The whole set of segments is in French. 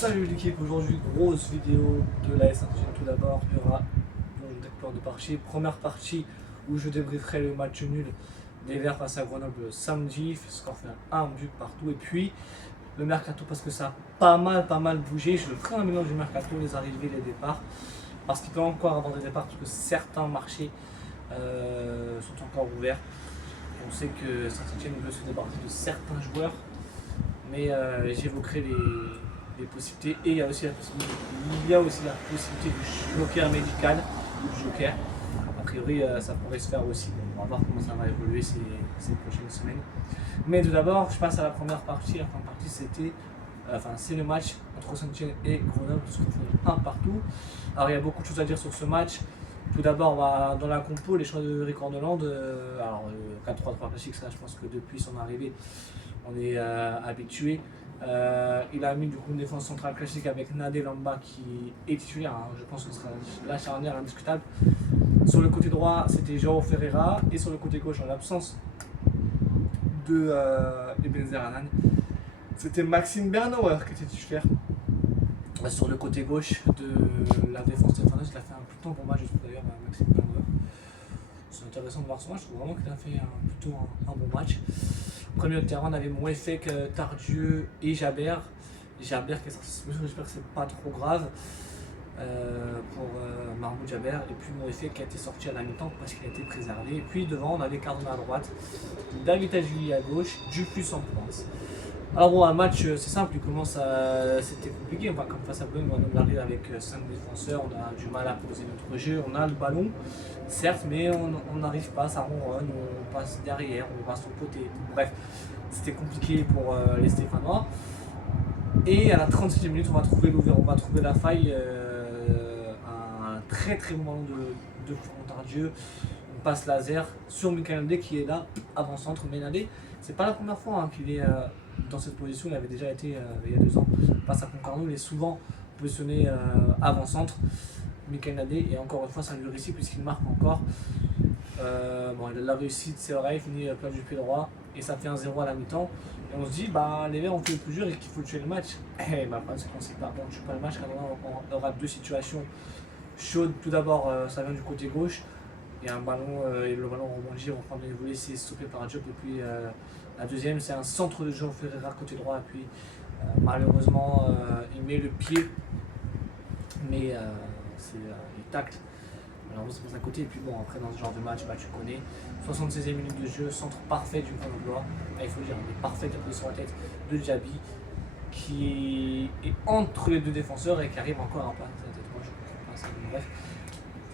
Salut l'équipe, aujourd'hui grosse vidéo de la Saint-Etienne. Tout d'abord, il y aura donc de parties. Première partie où je débrieferai le match nul des Verts face à Grenoble samedi, score fait un but partout. Et puis le mercato parce que ça a pas mal bougé. Je ferai un mélange du mercato, les arrivées, les départs, parce qu'il peut encore avoir des départs parce que certains marchés sont encore ouverts. Et on sait que Saint-Etienne veut se débarrasser de certains joueurs, mais j'évoquerai les possibilités, et il y a aussi la possibilité du joker médical ou du joker. A priori ça pourrait se faire aussi. On va voir comment ça va évoluer ces prochaines semaines. Mais tout d'abord je passe à la première partie. La première partie c'est le match entre Saint-Etienne et Grenoble, parce qu'on fait un partout. Alors il y a beaucoup de choses à dire sur ce match. Tout d'abord, dans la compo, les choix de Rick Ordeland, 4-3-3 classique, ça je pense que depuis son arrivée on est habitué. Il a mis du coup une défense centrale classique avec Nadé Lamba qui est titulaire, hein. Je pense que ce sera la charnière indiscutable. Sur le côté droit, c'était João Ferreira, et sur le côté gauche, en l'absence de Ebenezer Hanan, c'était Maxime Bernauer qui était titulaire. Sur le côté gauche de la défense stéphanoise, il a fait un plutôt bon match, je trouve d'ailleurs, Maxime Bernauer. C'est intéressant de voir ce match, je trouve vraiment qu'il a fait plutôt un bon match. Premier de terrain, on avait Mouefek, Tardieu et Jabert. Jabert qui est sorti, j'espère que c'est pas trop grave pour Mahmoud Jabert. Et puis Mouefek qui a été sorti à la mi-temps parce qu'il a été préservé. Et puis devant, on avait Cardona à droite, David Ajuli à gauche, Dupuis en pointe. Alors bon, un match, c'est simple, il commence c'était compliqué, comme face à Boulogne, on arrive avec 5 défenseurs, on a du mal à poser notre jeu, on a le ballon, certes, mais on n'arrive pas, ça ronronne, on passe derrière, on passe au côté, bref, c'était compliqué pour les Stéphanois. Et à la 36e minute, on va trouver la faille, un très bon ballon de Florent Tardieu. On passe laser sur Michael Nadé qui est là, avant-centre, mais Nadé, c'est pas la première fois qu'il est dans cette position, il avait déjà été il y a 2 ans face à Concarneau, il est souvent positionné avant-centre, Michael Nadé, et encore une fois ça lui réussit puisqu'il marque encore. Il a la réussite, c'est vrai, il finit plat du pied droit, et ça fait 1-0 à la mi-temps, et on se dit, les Verts ont fait le plus dur et qu'il faut tuer le match. Et parce qu'on sait pas, on tue pas le match, car on aura 2 situations chaudes. Tout d'abord, ça vient du côté gauche, il y a un ballon, et le ballon rebondit, on prend bien volé, c'est stoppé par Diop, et puis la deuxième c'est un centre de João Ferreira côté droit, et puis malheureusement il met le pied, mais il tacle, malheureusement c'est pas à côté. Et puis bon, après dans ce genre de match, tu connais, 76e minute de jeu, centre parfait du Grenoblois, il faut le dire, il est parfait, qui a pris sur la tête de Diaby, qui est entre les 2 défenseurs et qui arrive encore à passer la tête. Moi je comprends pas ça, mais bref.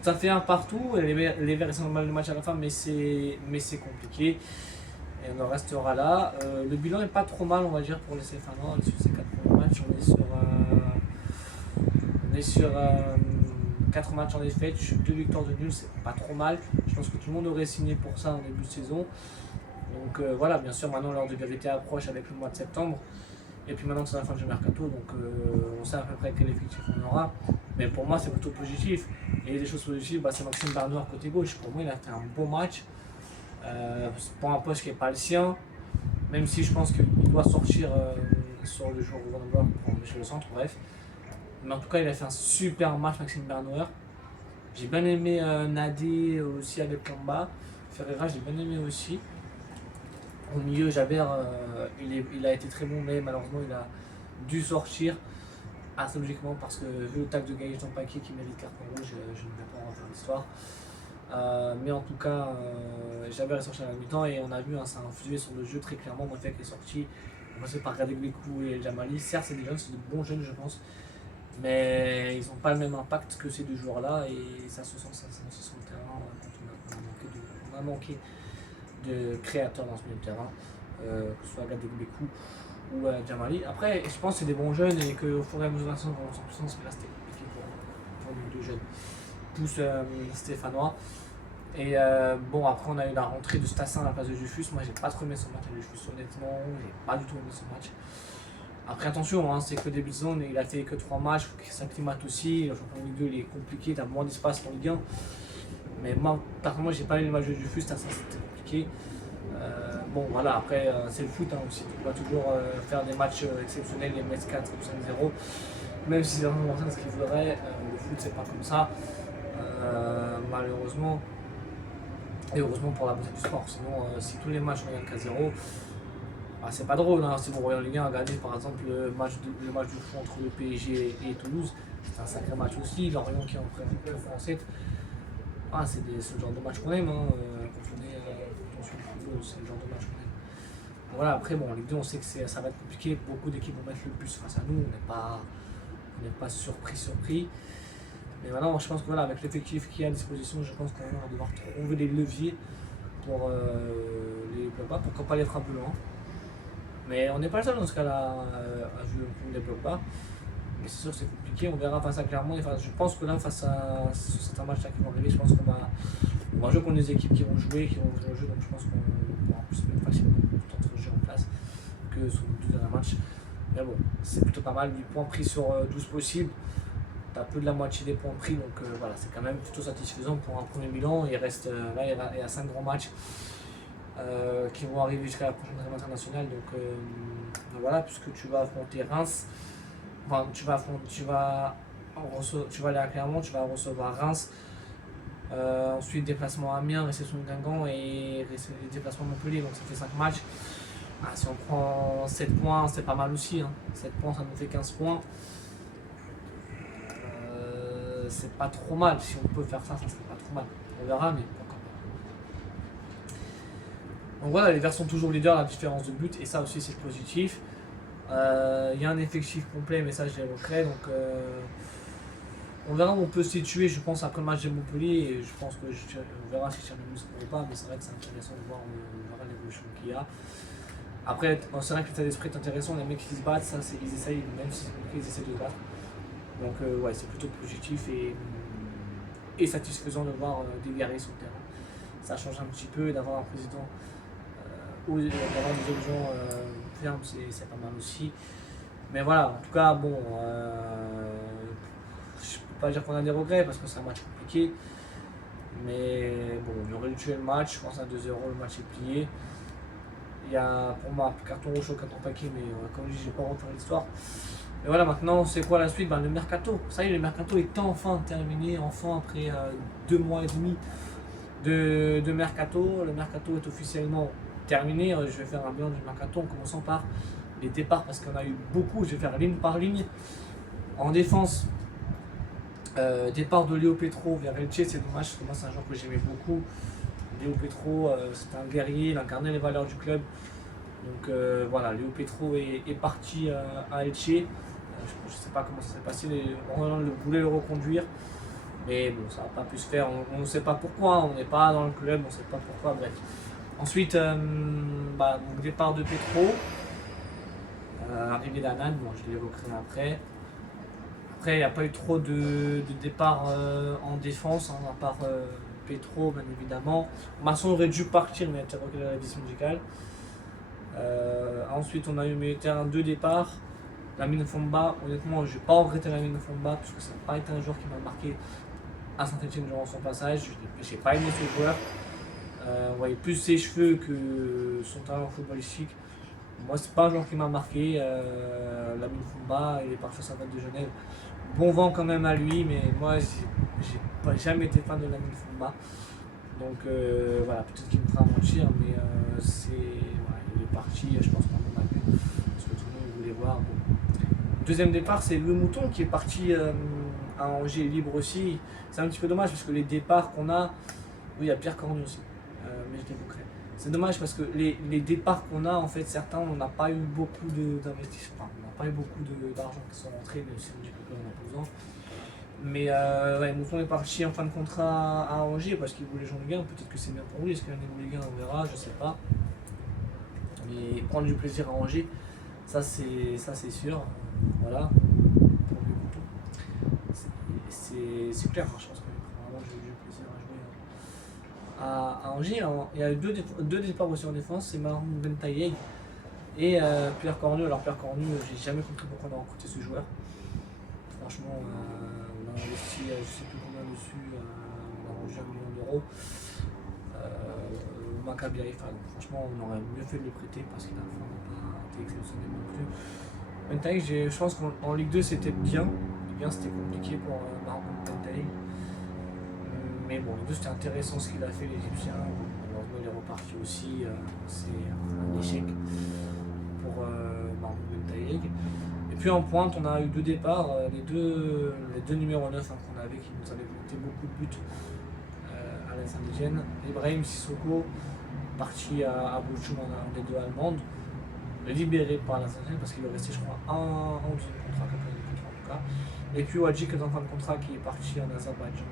Ça fait un partout, et les Verts sont mal le match à la fin, mais c'est compliqué. Et on en restera là. Le bilan est pas trop mal, on va dire, pour les Stéphanois. Sur ces 4 premiers matchs, on est sur 4 matchs en défaite, 2 victoires de nul, c'est pas trop mal. Je pense que tout le monde aurait signé pour ça en début de saison. Donc voilà, bien sûr, maintenant l'heure de vérité approche avec le mois de septembre. Et puis maintenant c'est la fin du mercato, donc on sait à peu près quel effectif on aura. Mais pour moi c'est plutôt positif. Et les choses positives, c'est Maxime Bernauer côté gauche. Pour moi il a fait un bon match. Pour un poste qui n'est pas le sien, même si je pense qu'il doit sortir sur le jour où on va pour empêcher le centre, bref. Mais en tout cas il a fait un super match Maxime Bernauer. J'ai bien aimé Nadé aussi avec Lamba. Ferreira j'ai bien aimé aussi. Au milieu, Jabert, il a été très bon, mais malheureusement, il a dû sortir assez logiquement parce que vu le tacle de Gaël Paquet qui mérite carton rouge, je ne vais pas en faire l'histoire. Mais en tout cas, Jabert est sorti à la mi-temps et on a vu, ça a influé sur le jeu très clairement. Mouefek est sorti, commencé par Gadegbekou et Jamali. Certes, c'est des jeunes, c'est de bons jeunes, je pense, mais ils n'ont pas le même impact que ces 2 joueurs-là, et ça se sent sur le terrain quand on a manqué de créateurs dans ce milieu de terrain, que ce soit Gadegbekou ou Jamali. Après, je pense que c'est des bons jeunes et qu'au fur et à mesure de la saison, on s'en puissance, mais là c'était compliqué pour nous 2 jeunes. Plus Stéphanois. Et après on a eu la rentrée de Stassin à la place de Dufus. Moi j'ai pas trop aimé son match à Dufus, honnêtement, j'ai pas du tout aimé son match. Après attention, c'est que début de saison, il a fait que 3 matchs, il faut qu'il s'acclimate aussi. Le championnat de Ligue 2 il est compliqué, t'as moins d'espace en Ligue 1. Mais moi, personnellement, j'ai pas aimé le match de Dufus, Stassin c'était compliqué. bon voilà, après c'est le foot aussi, tu peux pas toujours faire des matchs exceptionnels, les mettre 4 ou 5-0, même si c'est vraiment ce qu'il faudrait, le foot c'est pas comme ça, malheureusement, et heureusement pour la beauté du sport, sinon si tous les matchs on gagne qu'à 0, bah, c'est pas drôle, hein. Si vous regardez en Ligue 1, regardez par exemple le match du fou entre le PSG et Toulouse, c'est un sacré match aussi, Lorient qui est en pré français. Ah, c'est ce genre de match qu'on aime, hein. Quand on suit le football, c'est le genre de match qu'on aime. Voilà, après, bon, en Ligue 2, on sait que ça va être compliqué. Beaucoup d'équipes vont mettre le bus face à nous. On n'est pas surpris. Mais maintenant, je pense que voilà, avec l'effectif qui est à disposition, je pense qu'on va devoir trouver des leviers pour les blocs bas. Pourquoi pas les frappes loin. Mais on n'est pas le seul dans ce cas-là à jouer les blocs bas. Mais c'est sûr que c'est compliqué. On verra face à Clermont. Enfin, je pense que là, face à certains matchs qui vont arriver, je pense qu'on va jouer contre des équipes qui vont jouer au jeu. Donc je pense qu'on pourra plus mettre facilement tout notre jeu en place que sur les 2 derniers matchs. Mais bon, c'est plutôt pas mal. 8 points pris sur 12 possibles. T'as peu de la moitié des points pris. Donc voilà, c'est quand même plutôt satisfaisant pour un premier bilan. Il reste là, il y a 5 grands matchs qui vont arriver jusqu'à la prochaine trêve internationale. Donc voilà, puisque tu vas affronter Reims. Enfin, tu vas aller à Clermont, tu vas recevoir Reims, ensuite déplacement à Amiens, réception de Guingamp et déplacement à Montpellier, donc ça fait 5 matchs. Ah, si on prend 7 points, c'est pas mal aussi, hein. 7 points, ça nous fait 15 points. C'est pas trop mal, si on peut faire ça serait pas trop mal. On verra, mais pourquoi pas. Donc voilà, les Verts sont toujours leaders à la différence de but, et ça aussi c'est positif. Il y a un effectif complet, mais ça je l'évoquerai. Donc on verra où on peut se situer, je pense, après le match de Montpellier. Et je pense que on verra si Charles Mus ou pas, mais c'est vrai que c'est intéressant de voir l'évolution qu'il y a. Après, c'est vrai que l'état d'esprit est intéressant, les mecs qui se battent, ça, ils essayent, même si c'est compliqué, ils essaient de se battre. Donc ouais, c'est plutôt positif et satisfaisant de voir des guerriers sur le terrain. Ça change un petit peu, d'avoir un président ou d'avoir des autres gens fermes, c'est pas mal aussi. Mais voilà, en tout cas, bon, je peux pas dire qu'on a des regrets parce que c'est un match compliqué. Mais bon, il aurait dû tuer le match, je pense à 2-0, le match est plié. Il y a pour moi carton rouge au carton paquet, mais comme je dis, j'ai pas refaire l'histoire. Et voilà, maintenant, c'est quoi la suite? Le mercato. Ça y est, le mercato est enfin terminé, enfin après 2 mois et demi de mercato. Le mercato est officiellement terminé. Je vais faire un bilan du mercato en commençant par les départs parce qu'on a eu beaucoup. Je vais faire ligne par ligne. En défense, départ de Léo Petro vers Elche, c'est dommage parce que moi c'est un joueur que j'aimais beaucoup. Léo Petro, c'est un guerrier, il incarnait les valeurs du club. Donc voilà, Léo Petro est parti à Elche. Je ne sais pas comment ça s'est passé, Roland voulait le reconduire. Mais bon, ça n'a pas pu se faire, on ne sait pas pourquoi, on n'est pas dans le club, on ne sait pas pourquoi, bref. Ensuite, donc départ de Petro, arrivée d'Anan, bon, je l'évoquerai après. Après, il n'y a pas eu trop de départs en défense, hein, à part Petro, bien évidemment. Masson aurait dû partir, mais il a été reculé à la visite médicale. Ensuite, on a eu milieu terrain 2 départs. Lamine Fomba, honnêtement, je n'ai pas regretté Lamine Fomba parce que ça n'a pas été un joueur qui m'a marqué à Saint-Etienne durant son passage. Je n'ai pas aimé ce joueur. On voyait plus ses cheveux que son talent footballistique. Moi, c'est pas un joueur qui m'a marqué. Lamine Fomba, il est parti sur sa de Genève. Bon vent quand même à lui, mais moi, j'ai jamais été fan de Lamine Fomba. Donc voilà, peut-être qu'il me fera mentir, mais il est parti, je pense, qu'on en a vu, parce que tout le monde voulait voir. Bon. Deuxième départ, c'est Louis Mouton qui est parti à Angers libre aussi. C'est un petit peu dommage parce que les départs qu'on a, oui, il y a Pierre Cornu aussi, mais je l'évoquerai. C'est dommage parce que les départs qu'on a, en fait, certains, on n'a pas eu beaucoup d'investissements, on n'a pas eu beaucoup d'argent qui sont rentrés, mais aussi on dit qu'on en a besoin. Mais ouais, Mouton est parti en fin de contrat à Angers parce qu'il voulait jouer en Ligue 1. Peut-être que c'est bien pour lui, est-ce qu'il y a un Ligue 1, on verra, je sais pas. Mais prendre du plaisir à Angers, ça c'est sûr. Voilà. C'est clair, hein, je pense que vraiment j'ai eu du plaisir à jouer à Angers. Alors, il y a eu deux départs aussi en défense, c'est Marlon Bentayeg et Pierre Cornu. Alors Pierre Cornu, j'ai jamais compris pourquoi on a recruté ce joueur. Franchement, on a investi, je ne sais plus combien dessus, on a rejoint 1 million d'euros. Maccabi Haïfa. Donc franchement, on aurait mieux fait de le prêter parce qu'il n'a pas été exceptionnel non plus. Bentaïg, je pense qu'en Ligue 2 c'était bien. Ligue 1 c'était compliqué pour Mahmoud Bentaïg. Mais bon, Ligue 2 c'était intéressant ce qu'il a fait l'Égyptien. Malheureusement il est reparti aussi. C'est un échec pour Mahmoud Bentaïg. Et puis en pointe, on a eu 2 départs, les deux numéros 9 qu'on avait qui nous avaient coûté beaucoup de buts à la Saint-Etienne. Ibrahim Sissoko, parti à Bochum en des 2 allemandes, libéré par la Saint-Etienne parce qu'il est resté, je crois, un ou 2 contrats, quelques années de contrat en tout cas. Et puis Wadji qui est en fin de contrat qui est parti en Azerbaïdjan.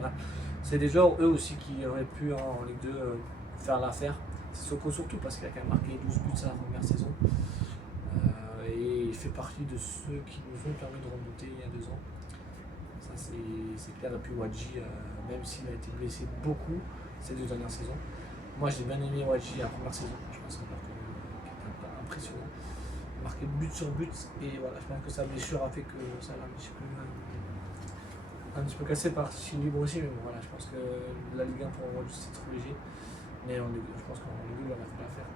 Voilà. C'est des joueurs eux aussi qui auraient pu en Ligue 2 faire l'affaire. Sissoko surtout parce qu'il a quand même marqué 12 buts sa première saison. Et il fait partie de ceux qui nous ont permis de remonter il y a 2 ans. Ça c'est clair. Et puis Wadji, même s'il a été blessé beaucoup ces 2 dernières saisons, moi j'ai bien aimé Wadji la première saison. Je pense que c'était impressionnant. Marqué but sur but et voilà, je pense que sa blessure a fait que ça l'a un petit peu cassé par libre aussi, mais bon, voilà, je pense que la Ligue 1 pour Wadji c'est trop léger. Mais je pense qu'en Ligue 2 il aurait fait l'affaire.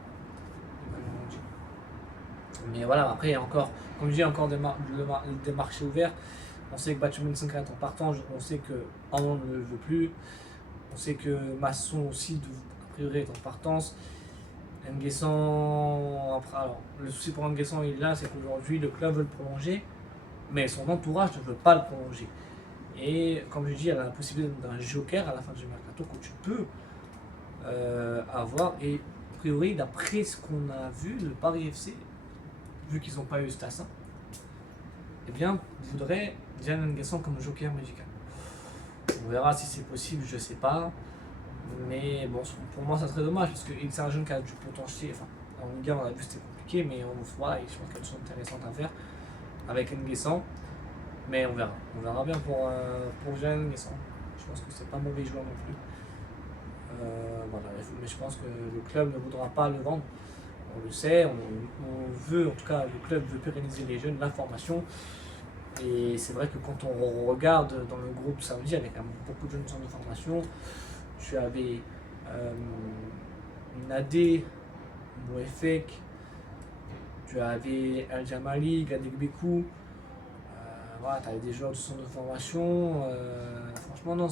Mais voilà, après, il y a encore, comme je dis, encore des marchés ouverts. On sait que Batumel Sankara est en partant, on sait que Armand ne le veut plus. On sait que Masson aussi, a priori, est en partance. N'Guessan, après, alors, le souci pour N'Guessan, il est là, c'est qu'aujourd'hui, le club veut le prolonger, mais son entourage ne veut pas le prolonger. Et comme je dis, il y a la possibilité d'un joker à la fin du mercato que tu peux avoir. Et a priori, d'après ce qu'on a vu, le Paris FC, vu qu'ils n'ont pas eu Stassin, eh bien, voudrait Diane N'Guessan comme joker médical. On verra si c'est possible, je sais pas. Mais bon, pour moi, ça serait dommage parce que c'est un jeune qui a du potentiel. Enfin, en Ligue 1, on a vu que c'était compliqué, mais voilà, je pense qu'il y a des choses intéressantes à faire avec N'Guessan. Mais on verra. On verra bien pour Diane N'Guessan. Je pense que c'est pas mauvais joueur non plus. Voilà, mais je pense que le club ne voudra pas le vendre. On le sait, on veut, en tout cas, le club veut pérenniser les jeunes, la formation. Et c'est vrai que quand on regarde dans le groupe samedi, avec beaucoup de jeunes centres de formation, tu avais Nadé, Mouefek, tu avais El Jamali, Gadek Bekou. Voilà, tu avais des joueurs de centre de formation. Franchement, non,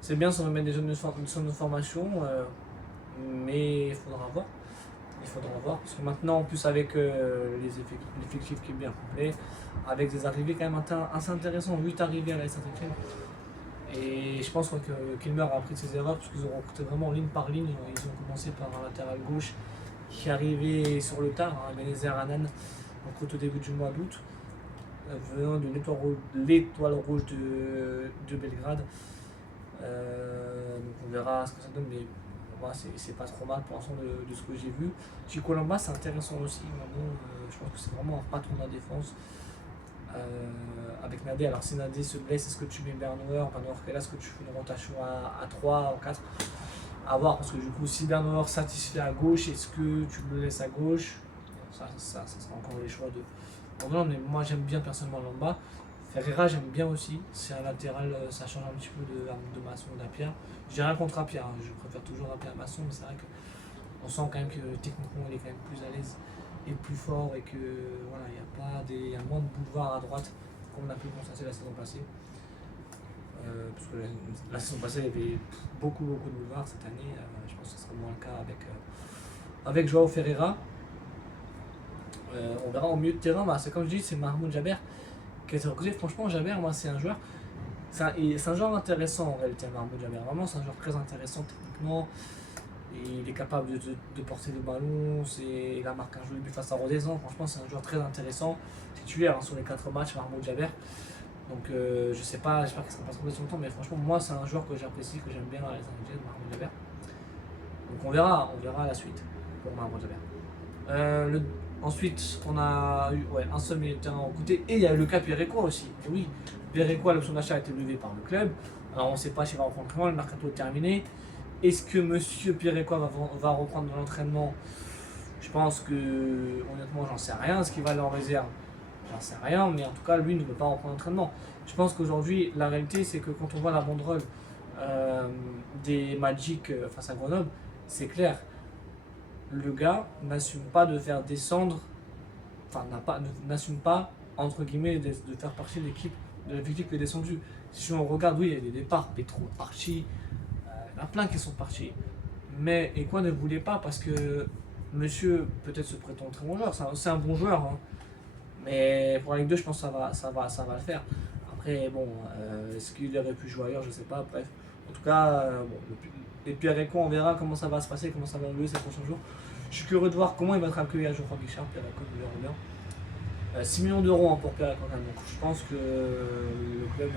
c'est bien ça remettre des jeunes de centre de formation, mais il faudra voir. Il faudra voir, parce que maintenant, en plus avec l'effectif qui est bien complet, avec des arrivées quand même assez intéressantes, 8 arrivées à la Saint-Etienne. Et je pense que Kilmer a appris de ses erreurs, parce qu'ils ont recruté vraiment ligne par ligne. Ils ont commencé par un latéral gauche qui arrivait sur le tard, Benézer Hanan, au début du mois d'août, venant de l'Étoile Rouge de Belgrade. Donc on verra ce que ça donne, mais moi c'est pas trop mal pour l'instant de ce que j'ai vu. Chico Lamba c'est intéressant aussi, mais bon, je pense que c'est vraiment un patron de la défense. Avec Nadé, alors si Nadé se blesse, est-ce que tu mets Bernauer, est-ce que tu fais une rotation à 3 ou 4 à voir, parce que du coup si Bernauer satisfait à gauche, est-ce que tu le laisses à gauche? Ça sera encore les choix de... Non, mais moi j'aime bien personnellement Lamba. Ferreira j'aime bien aussi, c'est un latéral, ça change un petit peu de Masson ou d'Apia. J'ai rien contre Apia, je préfère toujours Apia à Masson, mais c'est vrai qu'on sent quand même que techniquement il est quand même plus à l'aise et plus fort, et que voilà, il y a moins de boulevard à droite comme on a pu le constater la saison passée. Parce que la saison passée il y avait beaucoup de boulevards. Cette année je pense que ce sera moins le cas avec Joao Ferreira. On verra au milieu de terrain, c'est comme je dis, c'est Mahmoud Jaber qui a été recruté. Franchement, Jaber, moi c'est un joueur, c'est un joueur intéressant en réalité. Mahmoud Jaber, vraiment c'est un joueur très intéressant techniquement. Et il est capable de porter le ballon, il a marqué un joli but face à Rodezan. Franchement, c'est un joueur très intéressant, titulaire sur les 4 matchs, Mahmoud Jaber. Donc je sais pas, j'espère qu'il sera pas trop de son temps, mais franchement, moi c'est un joueur que j'apprécie, que j'aime bien à les Saint-Etienne, Mahmoud Jaber. Donc on verra la suite pour Mahmoud Jaber. Ensuite, on a eu un seul milieu de terrain en côté, et il y a le cas Pierrecois aussi. Et oui, Pierrecois, l'option d'achat a été levée par le club. Alors on ne sait pas s'il va reprendre comment, le mercato est terminé. Est-ce que monsieur Pierrecois va reprendre l'entraînement? Je pense que, honnêtement, j'en sais rien. Est-ce qu'il va aller en réserve? J'en sais rien, mais en tout cas, lui ne veut pas reprendre l'entraînement. Je pense qu'aujourd'hui, la réalité, c'est que quand on voit la banderole des Magic face à Grenoble, c'est clair. Le gars n'assume pas de faire descendre, enfin n'assume pas, entre guillemets, de faire partie de l'équipe de l'effectif qui est descendu. Si on regarde, oui, il y a des départs, Petro est parti, il y en a plein qui sont partis. Mais et quoi ne voulait pas parce que monsieur peut-être se prétend très bon joueur, c'est un bon joueur. Hein. Mais pour la Ligue 2, je pense que ça va le faire. Après, bon, est-ce qu'il aurait pu jouer ailleurs, je sais pas, bref. En tout cas, bon, et puis avec quoi, on verra comment ça va se passer, comment ça va évoluer ces prochains jours. Je suis curieux de voir comment il va être accueilli à Geoffroy Guichard, Pierre Econ, on verra bien. 6 millions d'euros hein, pour Pierre Econ, donc je pense que le club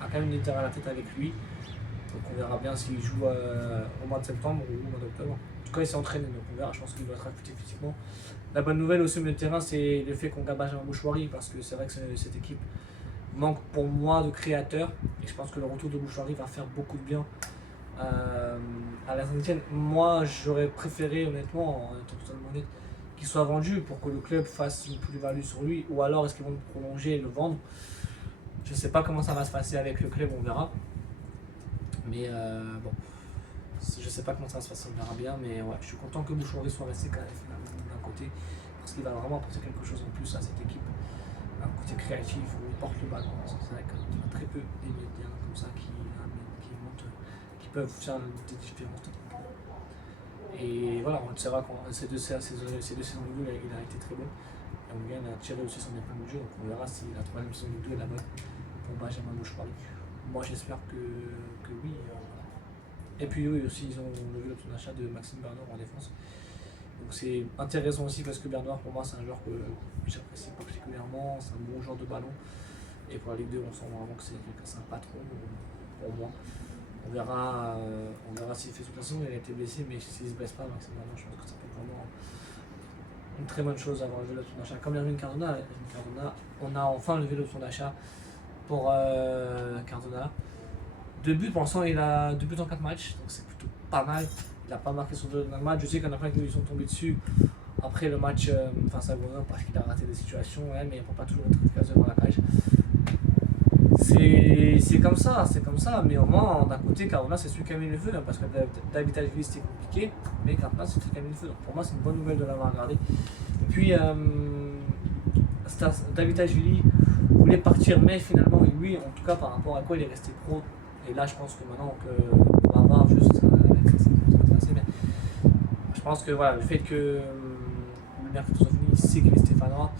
a quand même une intérêt à la tête avec lui. Donc on verra bien s'il joue au mois de septembre ou au mois d'octobre. En tout cas, il s'est entraîné, donc on verra, je pense qu'il doit être affûté physiquement. La bonne nouvelle aussi au milieu de terrain, c'est le fait qu'on garde Benjamin Bouchouari, parce que c'est vrai que cette équipe manque pour moi de créateurs, et je pense que le retour de Bouchouari va faire beaucoup de bien à la Saint-Etienne. Moi, j'aurais préféré, honnêtement, en étant totalement honnête, qu'il soit vendu pour que le club fasse une plus-value sur lui, ou alors est-ce qu'ils vont le prolonger et le vendre. Je ne sais pas comment ça va se passer avec le club, on verra. Mais bon, je sais pas comment ça va se passer, on verra bien. Mais ouais, je suis content que Bouchouari soit resté quand même d'un côté, parce qu'il va vraiment apporter quelque chose en plus à cette équipe. Un côté créatif où il porte le ballon. C'est vrai qu'il y a très peu des médias comme ça qui peuvent faire des différences. Et voilà, on sait que ces deux saisons de 2, il a été très bon. Et on vient a tiré aussi son épingle du jeu, donc on verra si la troisième saison de 2 est la bonne pour Benjamin Bouchouari. Moi j'espère que oui. Et puis oui aussi ils ont levé l'option d'achat de Maxime Bernard en défense. Donc c'est intéressant aussi parce que Bernard pour moi c'est un joueur que j'apprécie particulièrement, c'est un bon joueur de ballon. Et pour la Ligue 2 on sent vraiment que c'est un patron pour moi. On verra s'il fait toute la saison, il a été blessé, mais s'il ne se blesse pas, Maxime Bernard, je pense que ça peut être vraiment une très bonne chose d'avoir levé l'option d'achat. Comme Erwin Cardona, on a enfin levé l'option d'achat pour Cardona. 2 buts, pour l'instant il a 2 buts en 4 matchs, donc c'est plutôt pas mal. Il n'a pas marqué son 2 dans le match. Je sais qu'il y en a plein qui lui sont tombés dessus après le match face à Grenoble parce qu'il a raté des situations, ouais, mais il ne peut pas toujours être efficace devant la cage. C'est comme ça, mais au moins d'un côté Cardona c'est celui qui a mis le feu, parce que David Ajvili c'était compliqué, mais Cardona c'est celui qui a mis le feu, donc pour moi c'est une bonne nouvelle de l'avoir regardé. Et puis David Ajvili voulait partir, mais finalement lui en tout cas par rapport à quoi il est resté pro, et là je pense que maintenant on va voir juste mais je pense que voilà, le fait que le mercato soit fini, il sait qu'il est stéphanois,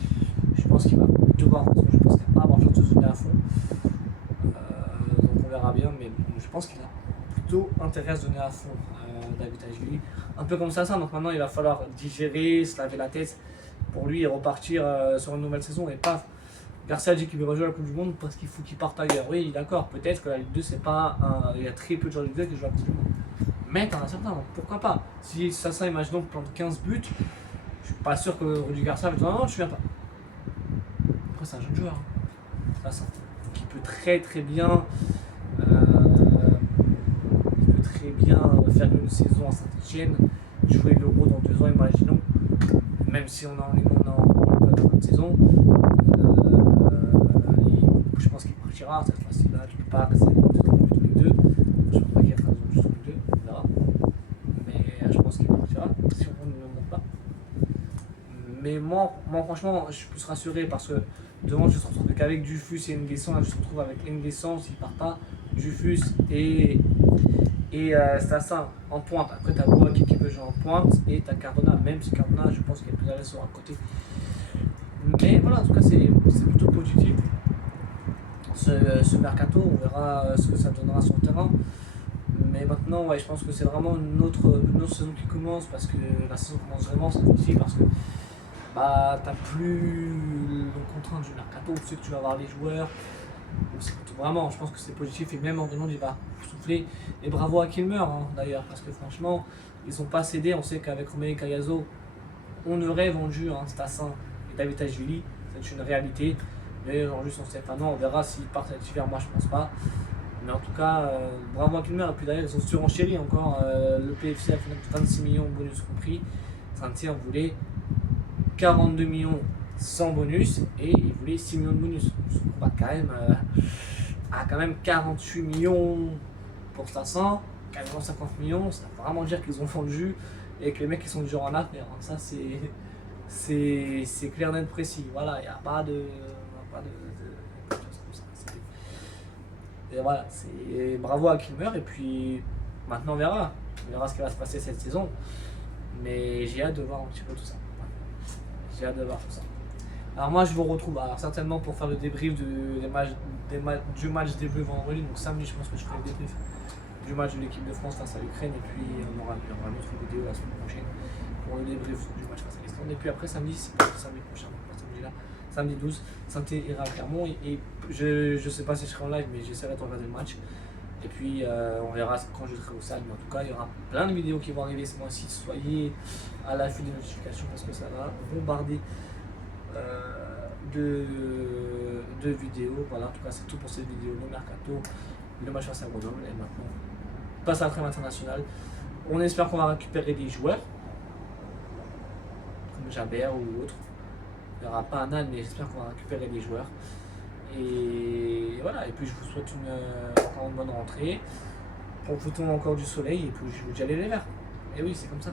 je pense qu'il va devoir, je pense qu'il va pas avoir le temps de se donner à fond. Donc on verra bien, mais je pense qu'il a plutôt intérêt à se donner à fond David Ajvili. Un peu comme ça, donc maintenant il va falloir digérer, se laver la tête pour lui et repartir sur une nouvelle saison et paf. Garcia dit qu'il veut rejouer la Coupe du Monde parce qu'il faut qu'il parte ailleurs. Oui, d'accord, peut-être que la Ligue 2 c'est pas il y a très peu de joueurs de Ligue 2 qui jouent à la Coupe du Monde. Mais t'en as certains, donc pourquoi pas. Si Sassa imaginons plante 15 buts, je suis pas sûr que Rudy Garcia va dire non, je viens pas. Après c'est un jeune joueur, Sassa, qui peut très bien faire une saison à Saint-Etienne, jouer l'Euro dans 2 ans, imaginons, même si on a encore la fin de saison, je pense qu'il partira cette fois-ci là, tu peux pas rester tous les 2, je ne pense pas qu'il y ait raison tous les 2, on verra, mais je pense qu'il partira si on ne le monte pas. Mais moi franchement je suis plus rassuré parce que devant je se retrouve qu'avec Dufus et Nguessan, là je se retrouve avec Nguessan s'il part pas, Dufus et Stassin en pointe. Après t'as Boaki qui peut jouer en pointe et t'as Cardona, même si Cardona je pense qu'il est plus à l'aise sur un côté. Mais voilà, en tout cas c'est plutôt positif ce mercato, on verra ce que ça donnera sur le terrain. Mais maintenant ouais, je pense que c'est vraiment une autre saison qui commence, parce que la saison commence vraiment cette fois-ci, parce que bah t'as plus le contrainte du mercato, tu sais que tu vas avoir les joueurs. Vraiment, je pense que c'est positif, et même en donnant il va souffler. Et bravo à Kilmer hein, d'ailleurs, parce que franchement ils sont pas cédés. On sait qu'avec Romain Cayazo on aurait vendu Stassin et David Ajvili, c'est une réalité. Mais vendu son Stéphano, on verra s'ils partent cet hiver, moi je pense pas. Mais en tout cas, bravo à Kilmer. Et puis d'ailleurs ils ont surenchéri encore, le PFC a fait 26 millions bonus compris. Saint-Etienne voulait 42 millions sans bonus et il voulait 6 millions de bonus. On va quand même à 48 millions pour 500, quasiment 50 millions, ça veut vraiment dire qu'ils ont vendu et que les mecs ils sont du genre en affaire. Hein. Ça c'est clair, net, précis. Voilà, il n'y a pas de. Choses comme ça. Et voilà, c'est bravo à Kilmer et puis maintenant on verra. On verra ce qui va se passer cette saison. Mais j'ai hâte de voir un petit peu tout ça. J'ai hâte de voir tout ça. Alors moi je vous retrouve certainement pour faire le débrief du match début vendredi. Donc samedi je pense que je ferai le débrief du match de l'équipe de France face à l'Ukraine. Et puis il y aura une autre vidéo la semaine prochaine pour le débrief du match face à l'Islande. Et puis après samedi, c'est pas samedi prochain, pas samedi là. Samedi 12, Saint-Étienne ira à Clermont. Et je sais pas si je serai en live, mais j'essaierai de regarder le match. Et puis on verra quand je serai au stade, mais en tout cas il y aura plein de vidéos qui vont arriver ce mois-ci. Soyez à l'affût des notifications parce que ça va bombarder de vidéos. Voilà, en tout cas c'est tout pour cette vidéo, le mercato, le match face à Grenoble. Et maintenant on passe à la trêve internationale. On espère qu'on va récupérer des joueurs comme Jabert ou autre. Il n'y aura pas un âne, mais j'espère qu'on va récupérer des joueurs. Et voilà, et puis je vous souhaite encore une bonne rentrée. Profitons encore du soleil et puis je vous dis allez les verts. Et oui, c'est comme ça.